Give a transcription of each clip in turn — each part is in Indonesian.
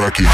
crack it.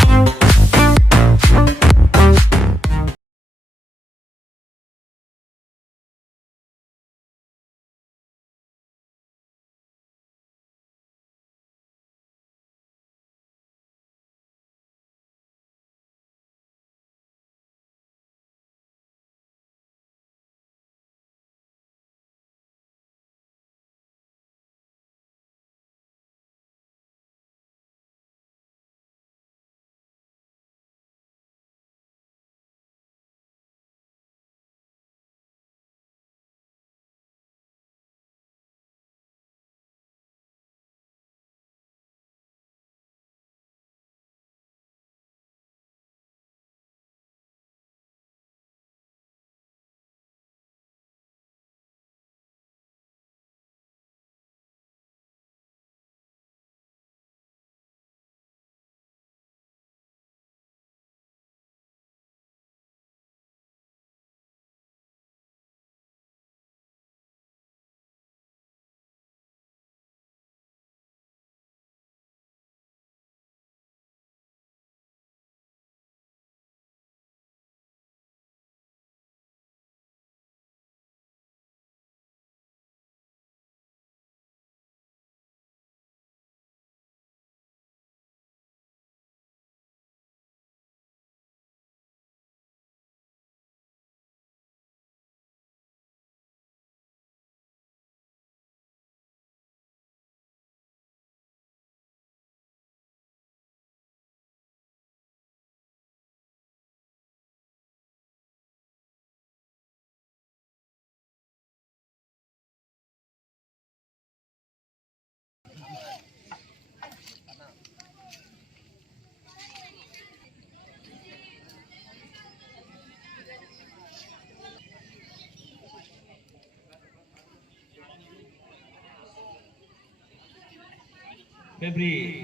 Febri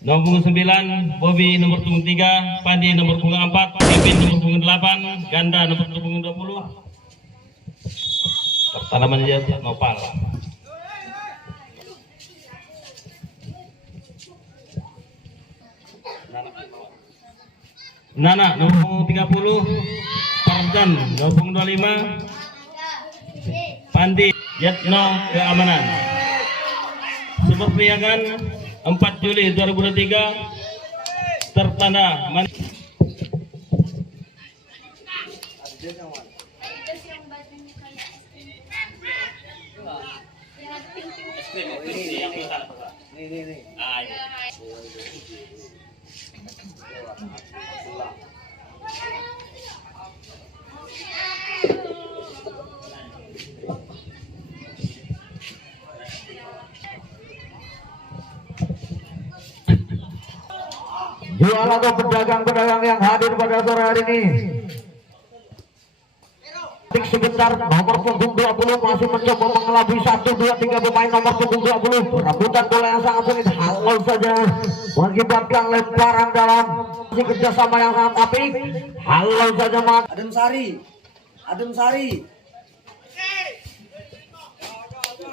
nomor punggung 9, Bobby nomor punggung 3, Pandi nomor punggung 4, Kevin nomor punggung 8, Ganda nomor punggung 20. Pertanaman aja Nopal. Nana nomor punggung 30, Parjan nomor punggung 25, Pandi Yatno keamanan. Super Priakan 4 Juli 2023 tertanda jual atau pedagang-pedagang yang hadir pada sore hari ini. Sebentar, nomor punggung 20 masih mencoba mengelabui 1, 2, 3 pemain nomor punggung 20. Perebutan bola yang sangat sulit, halau saja mengakibatkan lemparan dalam kerjasama yang sangat apik. Halau saja Adem Sari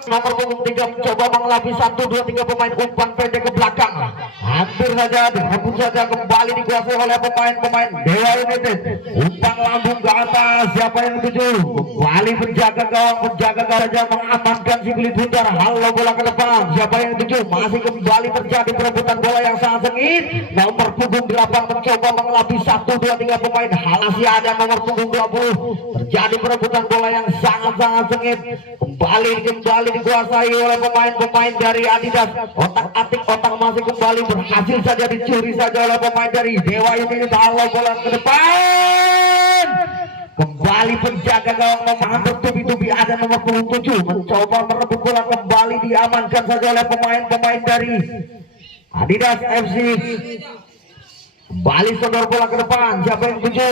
nomor punggung 3 mencoba mengelabui 1, 2, 3 pemain umpan pendek ke belakang. Hampir saja direbut saja, kembali dikuasai oleh pemain-pemain Dewa United. Umpan lambung ke atas, siapa yang dituju? Kembali menjaga gawang saja, mengamankan si kulit hunjar. Halo, bola ke depan, siapa yang dituju? Masih kembali terjadi perebutan bola yang sangat sengit. Nomor punggung 8 mencoba mengelabui 1, 2, 3 pemain. Masih ada nomor punggung 20. Terjadi perebutan bola yang sangat-sangat sengit. Kembali dikuasai oleh pemain-pemain dari Adidas. Otak-atik otak masih kembali berhasil saja dicuri saja oleh pemain dari Dewa United. Halo, bola ke depan, kembali penjaga gawang nomor bertubi-tubi ada nomor 7 mencoba merebut bola, kembali diamankan saja oleh pemain-pemain dari Adidas FC. Kembali sodor bola ke depan, siapa yang tuju?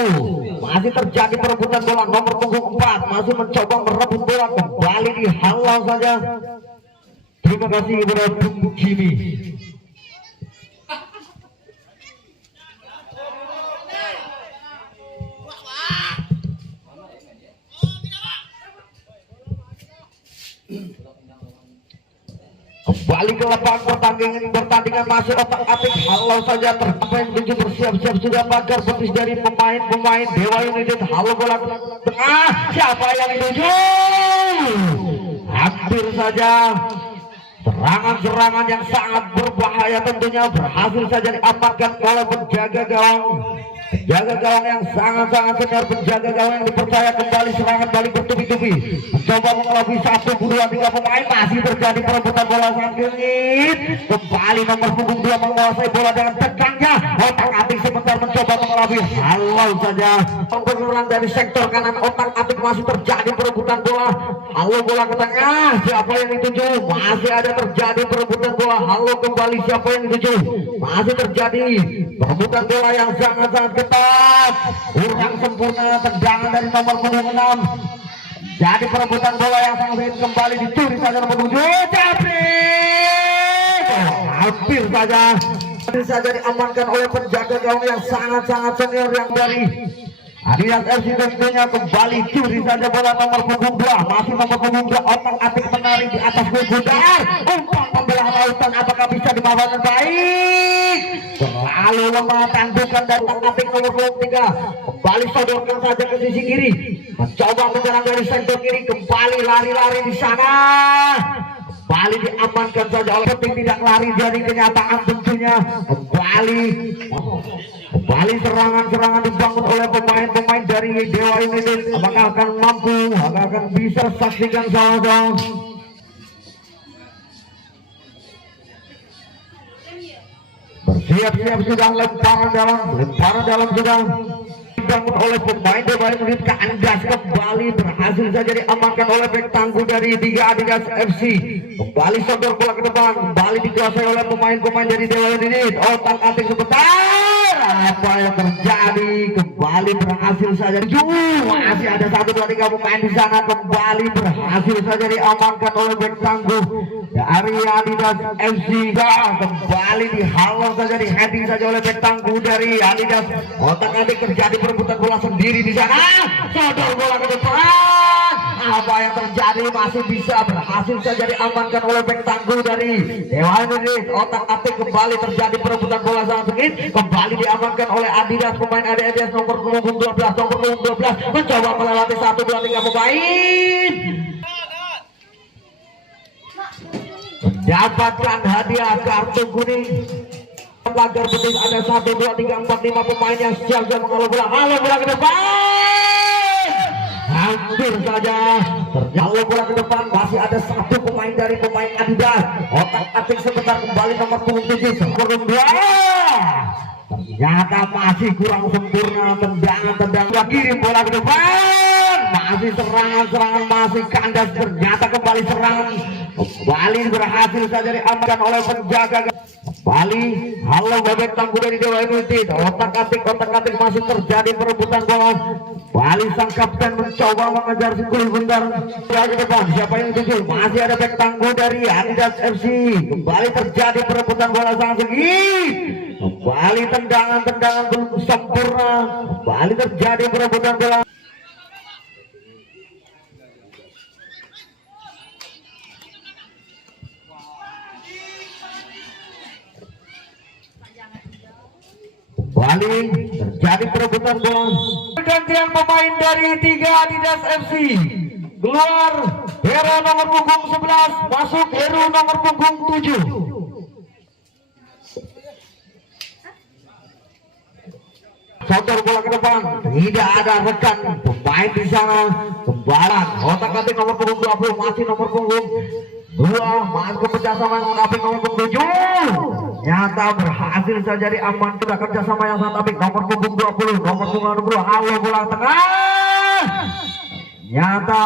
Masih terjadi perebutan bola, nomor punggung 4 masih mencoba merebut bola, kembali dihalau saja. Terima kasih kepada Bung Jimmy. kembali ke lapangan pertandingan masih otak-atik. Halo saja terpemain menuju bersiap-siap sudah pagar betis dari pemain-pemain Dewa United. Halo bola tengah, siapa yang dituju? Hampir saja serangan-serangan yang sangat berbahaya tentunya berhasil saja diamankan oleh penjaga gawang. Penjaga gawang yang sangat-sangat senior, penjaga gawang yang dipercaya kembali serangan balik bertubi-tubi. Mencoba mengelabui 1, 2, 3 pemain, masih terjadi perebutan bola sangkit. Kembali nomor punggung 2 menguasai bola dengan tegangnya. Otak-atik sebentar mencoba mengelabui. Halau saja penyerang dari sektor kanan otak-atik masih terjadi perebutan bola. Halo bola ke tengah, siapa yang dituju? Masih ada terjadi perebutan bola. Halo kembali, siapa yang dituju? Masih terjadi perebutan bola yang sangat-sangat ketat. Kurang sempurna tendangan dari nomor punggung 6. Jadi perebutan bola yang sangat kembali dicuri saja nomor 7. Hampir saja diamankan oleh penjaga gawang yang sangat-sangat senior yang dari Adidas FC. Tentunya kembali curi saja bola nomor punggung 2. Masih nomor punggung 2 otak-atik menarik di atas gudang. Umpan pembelah lautan, apakah bisa dimanfaatkan baik? Terlalu lemah tandukan dari otak-atik nomor punggung 3. Kembali sodorkan saja ke sisi kiri. Mencoba menyerang dari sektor kiri. Kembali lari-lari di sana. Kembali diamankan saja oleh penting tidak lari dari kenyataan tentunya. Kembali serangan-serangan dibangun oleh pemain-pemain dari Dewa United. Apakah akan mampu, apakah akan bisa, saksikan sama-sama. Bersiap-siap sudah lemparan dalam sudah dibangun oleh pemain Dewa United. Kandas kembali berhasil saja diamankan oleh bek tangguh dari 3 Adidas FC. Kembali sodor bola ke depan, kembali dikuasai oleh pemain-pemain dari Dewa United. Otak-atik sebentar, apa yang terjadi? Kembali berhasil saja masih ada 1, 2, 3 pemain di sana. Kembali berhasil saja diamankan oleh bek tangguh dari Adidas FC. Kembali dihalau saja, di heading saja oleh bek tangguh dari Adidas. Otak-atik terjadi perebutan bola sendiri di sana. Sodor bola ke depan. Apa yang terjadi? Masih bisa berhasil saja diamankan oleh bek tangguh dari Dewa United. Otak-atik kembali terjadi perebutan bola sangat sengit. Kembali diamankan oleh Adidas, pemain Adidas nomor punggung 12. Nomor punggung 12 mencoba melewati 1, 2, 3 pemain. Mendapatkan hadiah kartu kuning. Pagar betis ada 1, 2, 3, 4, 5 pemain yang siap-siap mengalau bola. Halo bola ke depan. Hampir saja terjauh bola ke depan. Masih ada 1 pemain dari pemain Adidas. Otak-atik sebentar kembali nomor punggung 7. Nomor 2. Ternyata masih kurang sempurna tendangan kirim bola ke depan. Masih serangan-serangan masih kandas. Ternyata kembali serangan kembali berhasil saja diamankan oleh penjaga. Kembali halo bebek tangguh dari Dewa United. Otak-atik masih terjadi perebutan bola. Kembali sang kapten mencoba mengejar si kulit bentar ke depan. Siapa yang tuju? Masih ada bek tangguh dari Adidas FC. Kembali terjadi perebutan bola sangat sengit. Kembali tendangan belum sempurna. Kembali terjadi perebutan bola. Kembali terjadi perebutan bola. Pergantian pemain dari 3 Adidas FC. Keluar Hero nomor punggung 11, masuk Hero nomor punggung 7. Sodor bola ke depan, tidak ada rekan pemain di sana. Kembali otak-atik nomor punggung 20, masih nomor punggung 2, masuk kerjasama dengan apik nomor punggung 7. Nyata berhasil saja diamankan. Sudah kerjasama yang sangat apik nomor punggung 20, nomor punggung 20. Halo bola tengah. Nyata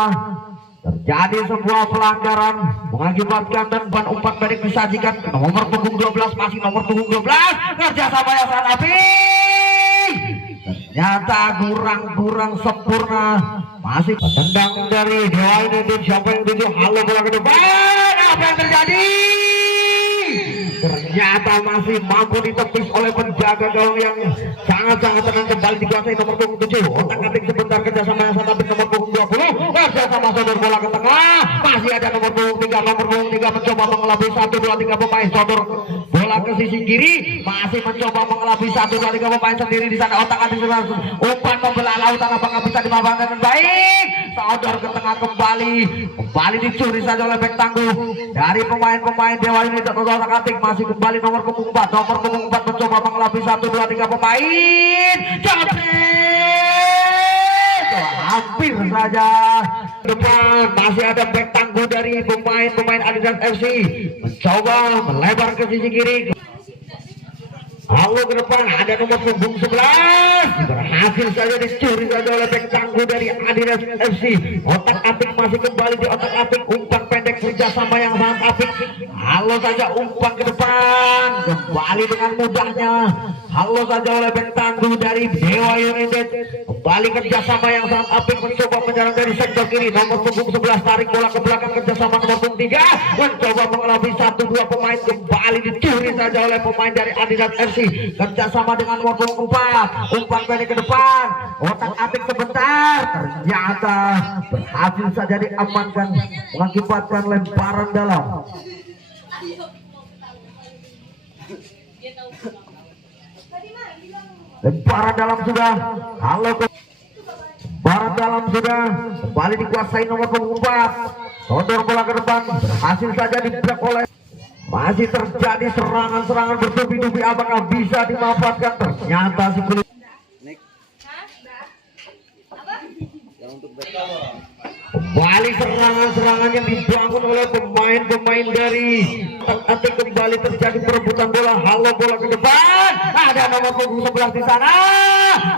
terjadi sebuah pelanggaran mengakibatkan dan umpan pendek disajikan. Nomor punggung 12, masih nomor punggung 12. Kerjasama yang sangat apik. Ternyata kurang sempurna. Masih tendang dari Dewa United. Siapa yang tuju? Halo bola ke depan. Apa yang terjadi? Ternyata masih mampu ditepis oleh penjaga gawang yang sangat-sangat tenang. Kembali dikuasai nomor punggung 7. Otak-atik sebentar kerjasama yang sangat apik nomor punggung 20. Kerjasama sodor bola ke tengah. Masih masih ada nomor punggung 3 mencoba mengelabui 1 2 3 pemain sodor bola ke sisi kiri, masih mencoba mengelabui 1 2 3 pemain sendiri di sana. Otak-atik umpan membelah lautan, apakah bisa dimanfaatkan dengan baik? Sodor ke tengah kembali dicuri saja oleh bek tangguh dari pemain-pemain Dewa United. Otak-atik masih kembali nomor punggung 4 mencoba mengelabui 1 2 3 pemain, hampir saja. Depan masih ada bek tangguh dari pemain Adidas FC, mencoba melebar ke sisi kiri. Lalu ke depan ada nomor punggung 11, berhasil saja dicuri saja oleh bek tangguh dari Adidas FC. Otak-atik masih kembali di otak-atik, umpan pendek kerjasama yang sangat apik. Halo saja umpan ke depan, kembali dengan mudahnya. Halo saja oleh bek tangguh dari Dewa United, kembali kerjasama yang sangat apik, mencoba menyerang dari sektor kiri. Nomor punggung 11 tarik bola ke belakang, kerjasama nomor punggung 3 mencoba mengelabui 1 2 pemain, kembali dicuri saja oleh pemain dari Adidas FC. Kerjasama dengan nomor punggung 4, umpan pendek ke depan, otak-atik sebentar, ternyata berhasil saja diamankan, mengakibatkan lemparan dalam. Lemparan dalam sudah, halo lemparan dalam sudah, kembali dikuasai nomor punggung 4. Sodor bola ke depan, berhasil saja diblok oleh. Masih terjadi serangan-serangan bertubi-tubi, apakah bisa dimanfaatkan? Ternyata sebelum kembali serangan-serangan yang dibangun oleh pemain-pemain dari Otak-atik, kembali terjadi perebutan bola. Halo bola ke depan, ada nomor punggung 11 di sana.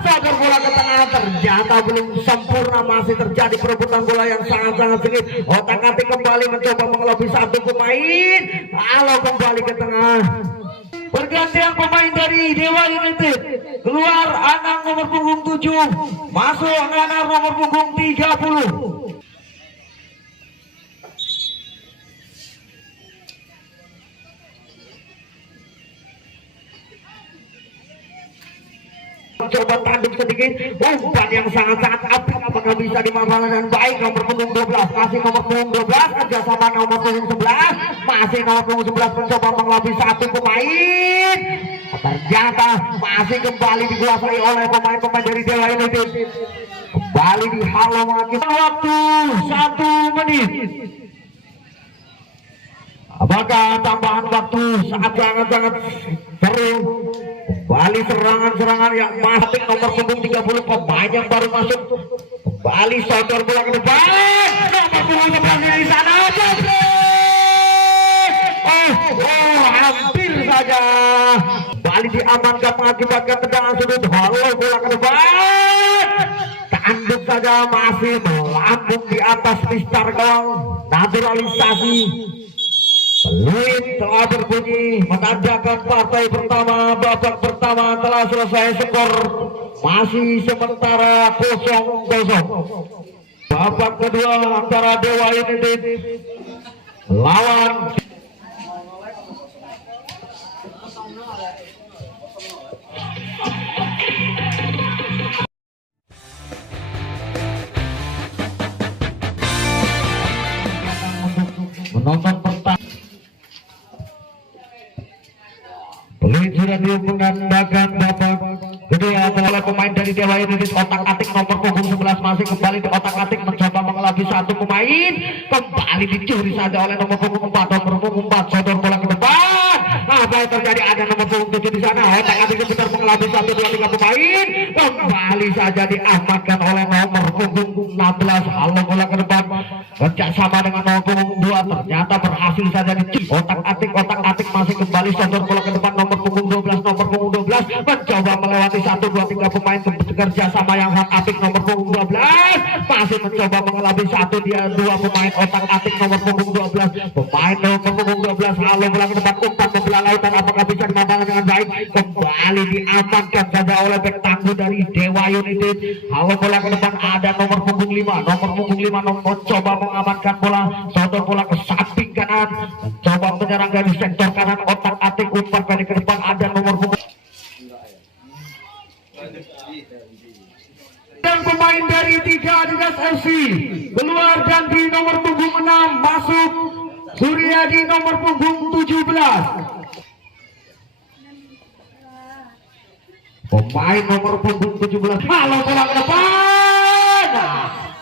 Sodor bola ke tengah, ternyata belum sempurna, masih terjadi perebutan bola yang sangat-sangat sengit. Otak-atik kembali mencoba mengelabui 1 pemain. Halo kembali ke tengah. Pergantian pemain dari Dewa United. Keluar Anang nomor punggung 7, masuk Anang nomor punggung 30. Coba tanduk sedikit, umpan yang sangat-sangat apik, apakah bisa dimanfaatkan dengan baik? Nomor punggung 12, masih nomor punggung 12, kerjasama nomor punggung 11, masih nomor punggung 11 mencoba mengelabui 1 pemain. Ternyata masih kembali dikuasai oleh pemain-pemain dari Dewa United. Kembali dihalau mengakibatkan waktu 1 menit. Apakah tambahan waktu sangat-sangat seru? Kembali serangan-serangan yang masuk nomor punggung 30, pemain yang baru masuk. Kembali sodor bola ke depan, nomor punggung 11 di sana. Hampir saja. Kembali diamankan mengakibatkan tendangan sudut. Halo bola ke depan, tanduk saja, masih melambung di atas mistar gawang. Naturalisasi. Peluit telah berbunyi menandakan partai pertama, babak pertama telah selesai, skor masih sementara 0-0. Babak kedua antara Dewa United lawan menonton pertama. Peluit sudah dimenandakan babak kedua oleh pemain dari Dewa United. Otak-atik nomor punggung 11 masih kembali di otak-atik, mencoba mengelabui 1 pemain, kembali dicuri saja oleh nomor punggung 4. Sodor bola ke depan, apa yang terjadi? Ada nomor punggung 7 di sana. Otak-atik sebentar mengelabui 1 2 3 pemain, kembali saja diamankan oleh nomor punggung 16. Halo bola ke depan, kerjasama dengan nomor punggung 2, ternyata berhasil saja dicuri. Otak-atik masih kembali, sodor bola ke depan, nomor punggung 12 mencoba melewati 1 2 3 pemain, kerja sama yang sangat apik. Nomor punggung 12 masih mencoba mengelabui 1 dia 2 pemain. Otak-atik nomor punggung 12, pemain nomor punggung 12. Halo bola ke depan, umpan membelah lautan, apakah bisa dimanfaatkan dengan baik? Kembali diamankan saja oleh bek tangguh dari Dewa United. Halo bola ke depan, ada nomor punggung 5 mencoba mengamankan bola, sodor bola ke samping kanan, mencoba menyerang dari sektor kanan. Otak-atik umpan pendek ke depan, ada nomor punggung dan pemain dari 3 Adidas FC keluar, dan di nomor punggung 6 masuk Suryadi nomor punggung 17. Pemain nomor punggung 17. Halo bola ke depan.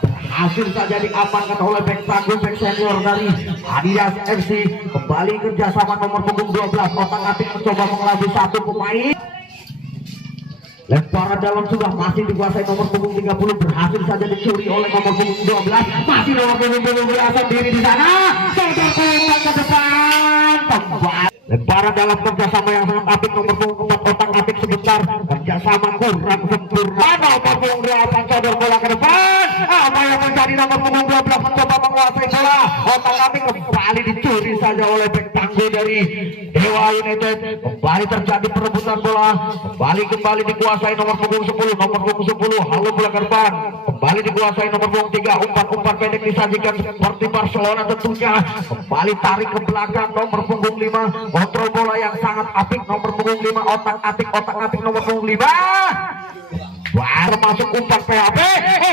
Berhasil saja diamankan oleh bek tangguh bek senior dari Adidas FC. Kembali kerjasama nomor punggung 12. Otak-atik mencoba mengelabui satu pemain. Lemparan dalam sudah masih dikuasai nomor punggung 30, berhasil saja dicuri oleh nomor punggung 12. Masih nomor punggung 12 sendiri di sana. Saudara ke depan. Lemparan dalam kerjasama yang sangat apik nomor punggung 4 otak-atik sebentar. Kerjasama kurang sempurna. Nomor punggung 8 saudara bola ke depan. Apa yang menjadi nomor punggung 12 mencoba menguasai bola. Otak-atik kembali dicuri saja oleh bek tangguh dari Dewa United. Kembali terjadi perebutan bola. Kembali dikuasai nomor punggung 10. Nomor punggung 10 halo bola ke depan. Kembali dikuasai nomor punggung 3. Umpan pendek disajikan seperti Barcelona tentunya. Kembali tarik ke belakang nomor punggung 5. Kontrol bola yang sangat apik nomor punggung 5. Otak-atik nomor punggung 5. Baru masuk umpan PHP.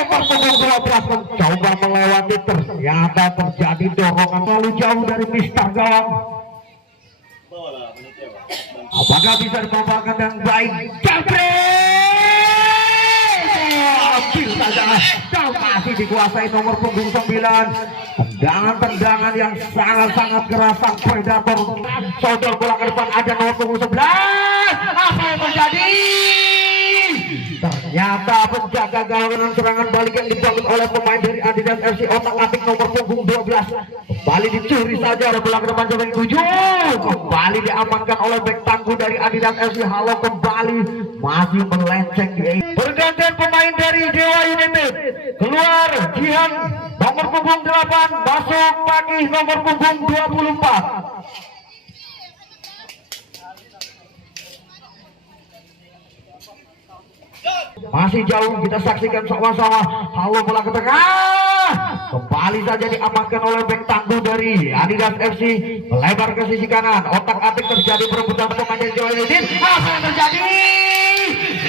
Nomor punggung 12 mencoba melewati, ternyata terjadi dorongan terlalu jauh dari Mister Gawang. Apakah bisa dikembangkan dengan baik? Hampir saja dan masih dikuasai nomor punggung 9. Tendangan yang sangat keras sang predator. Saudara bola ke depan ada nomor punggung 11. Apa yang terjadi? Ternyata penjaga gawang serangan balik yang dibangun oleh pemain dari Adidas FC otak-atik nomor punggung 12. Kembali dicuri saja oleh bola ke depan jabang 7. Kembali diamankan oleh bek tangguh dari Adidas FC. Halo kembali masih melenceng di pergantian pemain dari Dewa United. Keluar Jihan nomor punggung 8, masuk Pagi nomor punggung 24. Masih jauh kita saksikan sama-sama. Halo bola ke tengah. Kembali saja diamankan oleh bek tangguh dari Adidas FC. Melebar ke sisi kanan. Otak-atik terjadi perebutan pemain dari Dewa United. Apa yang terjadi?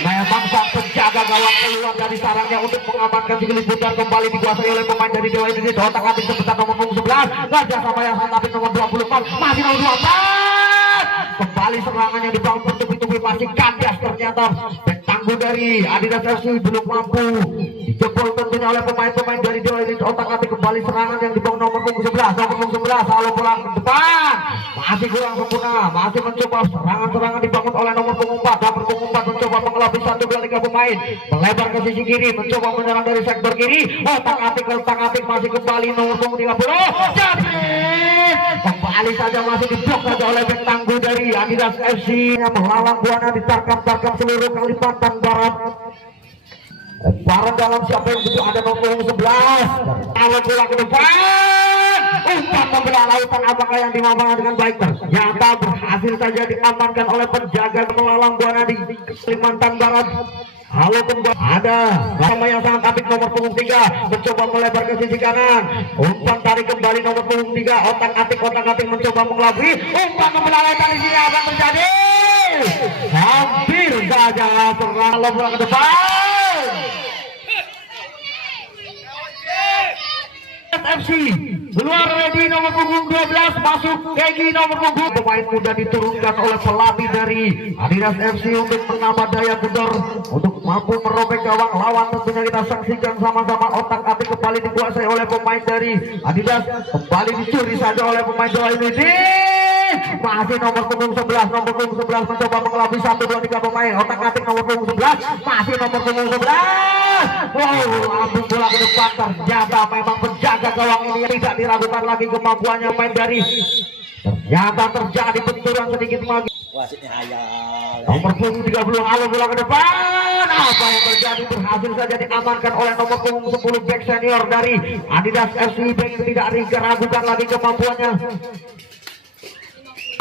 Memang sang penjaga gawang keluar dari sarangnya untuk mengamankan si putar. Kembali dikuasai oleh pemain dari Dewa United. Otak-atik sebentar nomor punggung 11. Raja sama yang sangat apik nomor 24. Masih nomor 24. Kembali serangan yang dibangun bertubi-tubi masih kandas ternyata. Tangguh dari Adidas FC belum mampu dijebol tentunya oleh pemain-pemain dari Dewa United. Otak-atik kembali serangan yang dibangun nomor punggung 11. Nomor punggung 11 halo bola ke depan. Masih kurang sempurna. Masih mencoba serangan dibangun oleh nomor punggung 4. Nomor punggung 4 mencoba mengelabui 1, 2, 3 pemain. Melebar ke sisi kiri, mencoba menyerang dari sektor kiri. Otak-atik masih kembali nomor punggung 30. Jabrik. Kembali saja masih diblok saja oleh bek tangguh dari Adidas FC yang melawan Buana ditarkam seluruh Kalimantan Barat. Lemparan dalam siapa yang butuh ada nomor 11. Kalau bola ke depan. Umpan membelah lautan apakah yang dimanfaatkan dengan baik? Ternyata berhasil saja diamankan oleh penjaga melalang Buana di Kalimantan Barat. Halo kembali ada sama yang sangat apik nomor punggung 3 mencoba melebar ke sisi kanan. Umpan tarik kembali nomor punggung 3. Otak-atik mencoba mengelabui. Umpan membelah lautan di sini apa yang terjadi? Hampir saja terlalu bola ke depan. FC keluar ready nomor punggung 12 masuk Kegi nomor punggung. Pemain muda diturunkan oleh pelatih dari Adidas FC untuk menambah daya gedor untuk mampu merobek gawang lawan. Tentunya kita saksikan sama-sama. Otak-atik kembali dikuasai oleh pemain dari Adidas. Kembali dicuri saja oleh pemain Dewa United. Masih nomor punggung 11. Nomor punggung 11 mencoba mengelabui 1, 2, 3 pemain. Otak-atik nomor punggung 11. Masih nomor punggung 11. Wow, lambung bola ke depan. Ternyata memang penjaga gawang ini tidak diragukan lagi kemampuannya main dari. Ternyata terjadi benturan sedikit lagi. Wasitnya ayam. Nomor punggung 30 halo bola ke depan. Apa yang terjadi? Berhasil saja diamankan oleh nomor punggung 10 back senior dari Adidas FC. Back tidak diragukan lagi kemampuannya.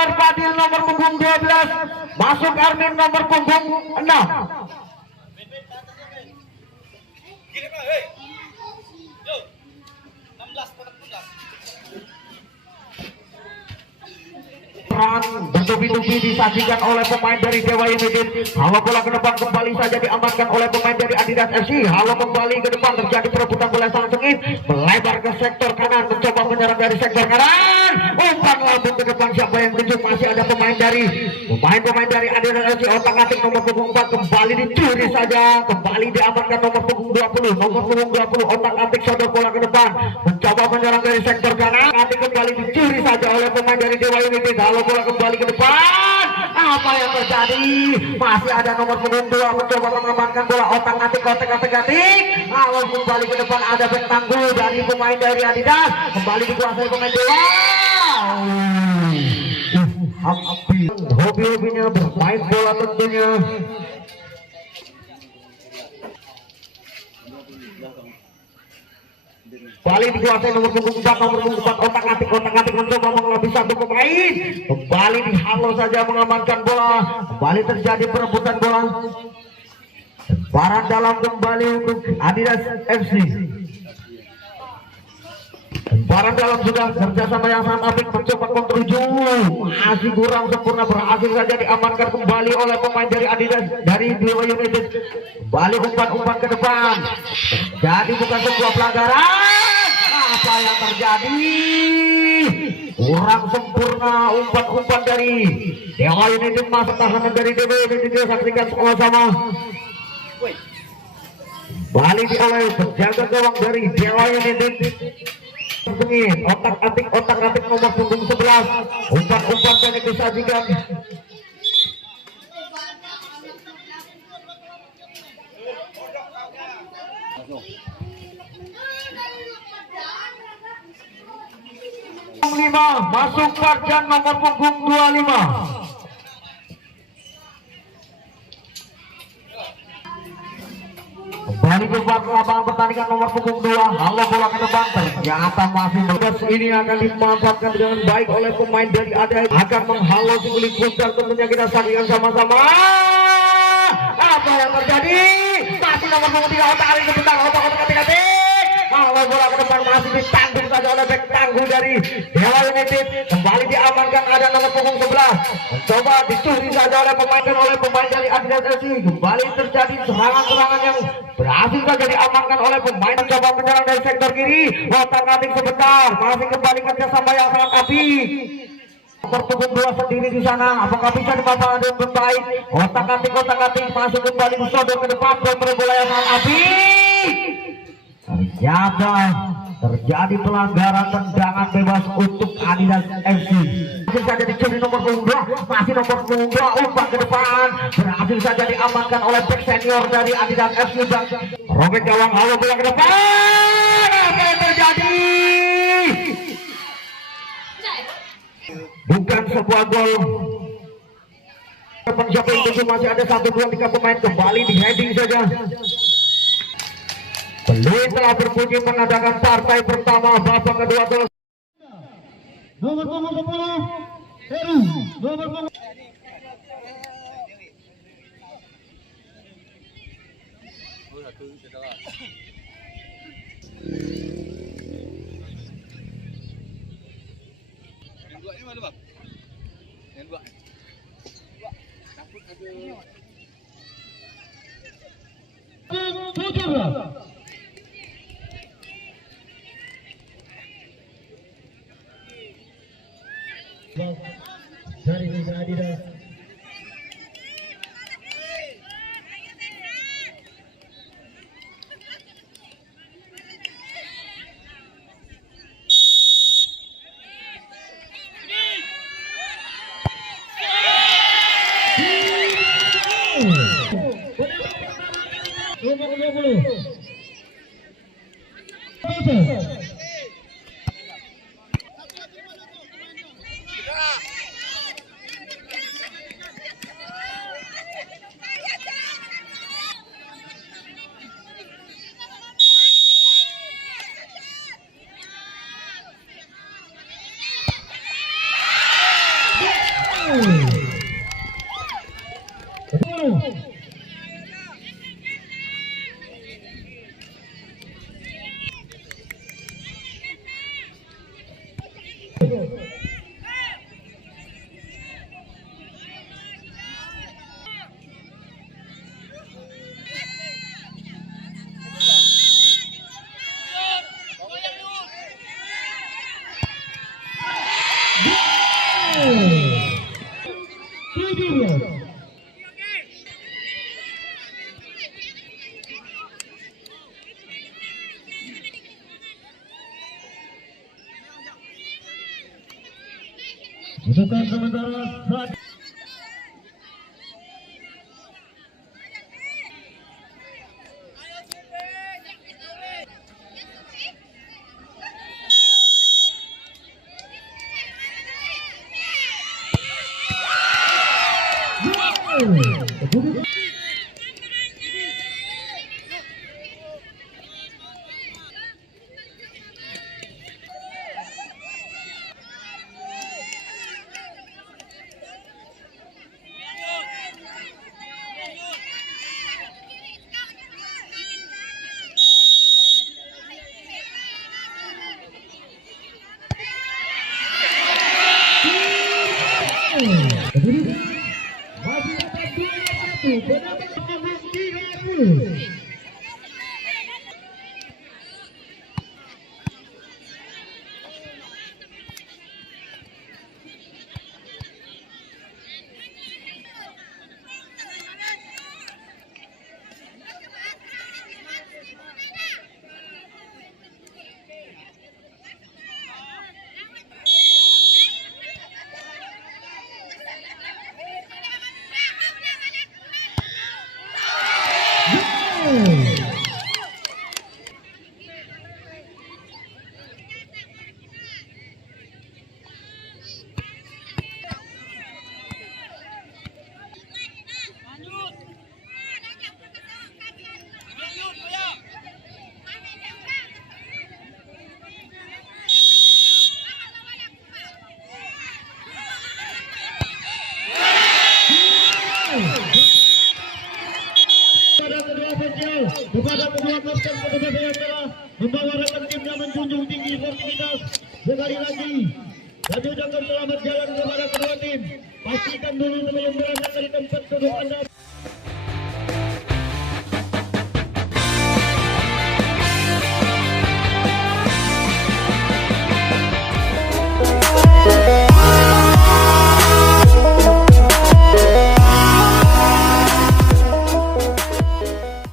Fadil nomor punggung 12 masuk Armin nomor punggung 6. serangan bertubi-tubi disajikan oleh pemain dari Dewa United. Halo bola ke depan kembali saja diamankan oleh pemain dari Adidas FC. Halo kembali ke depan terjadi perebutan bola yang sangat sengit, melebar ke sektor kanan, mencoba menyerang dari sektor kanan. Umpan lambung ke depan, siapa yang menuju? Masih ada pemain dari Adidas FC. Otak-atik nomor punggung 4 kembali dicuri saja, kembali diamankan nomor punggung 20. Otak-atik sodor bola ke depan, mencoba menyerang dari sektor kanan. Atik kembali dicuri saja oleh pemain dari Dewa United. Halo bola kembali ke depan. Apa yang terjadi? Masih ada nomor punggung 2 mencoba mengamankan bola. Otak-atik. Halo kembali ke depan, ada bek tangguh dari pemain dari Adidas. Kembali dikuasai pemain Dewa. Hobi-hobinya bermain bola tentunya. Kembali dikuasai nomor punggung 4. Otak-atik mencoba mengelabui satu pemain. Kembali dihalau saja mengamankan bola. Kembali terjadi perebutan bola. Barat dalam kembali untuk Adidas FC. Barat dalam sudah kerjasama yang sangat apik, mencoba kontrujung, masih kurang sempurna, berhasil saja diamankan kembali oleh pemain dari Adidas dari Dewa United. Kembali umpan ke depan, jadi bukan sebuah pelanggaran. Apa yang terjadi? Kurang sempurna umpan dari Dewa United. Masa tahanan dari Dewa United saksikan sama-sama. Balik oleh penjaga gawang dari Dewa United. Otak-atik nomor punggung 11. Umpan yang disajikan. Masuk Farjan nomor punggung 25. Kembali ke lapangan pertandingan nomor punggung 2. Halo bola ke depan, ternyata masih bebas. Ini akan dimanfaatkan dengan baik oleh pemain dari Adidas. Akan menghalau si kulit putar, tentunya kita saksikan sama-sama. Apa yang terjadi? Masih nomor punggung 3. Otak-atik sebentar, otak-atik. Halo bola ke depan, masih ditanggung saja oleh bek tangguh dari Dewa United. Kembali diamankan, ada nomor punggung 11. Mencoba dicuri saja oleh pemain dari Adidas FC. Kembali terjadi serangan-serangan yang berhasil saja diamankan oleh pemain. Mencoba menyerang dari sektor kiri. Otak-atik sebentar, masih kembali kerjasama yang sangat apik. Nomor punggung 2 sendiri di sana. Apakah bisa dimanfaatkan dengan baik? Otak-atik masuk kembali disodor ke depan. Bola yang sangat apik. Ternyata terjadi pelanggaran tendangan bebas untuk Adidas FC. Berhasil saja dicuri nomor punggung 2. Masih nomor punggung 2. Umpan ke depan, berhasil saja diamankan oleh back senior dari Adidas FC. Robek gawang, halo bola ke depan. Apa yang terjadi? Bukan sebuah gol. Siapa yang tuju? Masih ada 1, 2, 3 pemain. Kembali di heading saja. Peluit telah berbunyi menandakan partai pertama babak kedua selesai. Nomor punggung 10 Heru, nomor punggung dari Liga Adidas. Nomor 20. Bukan sementara saat masih dapat 2-1 penampilan punggung 30. Kepada kedua kapten Persebaya yang telah membawa rekan timnya menjunjung tinggi sportivitas. Sekali lagi kami ucapkan selamat jalan kepada kedua tim. Pastikan dulu sebelum berangkat dari tempat duduk Anda.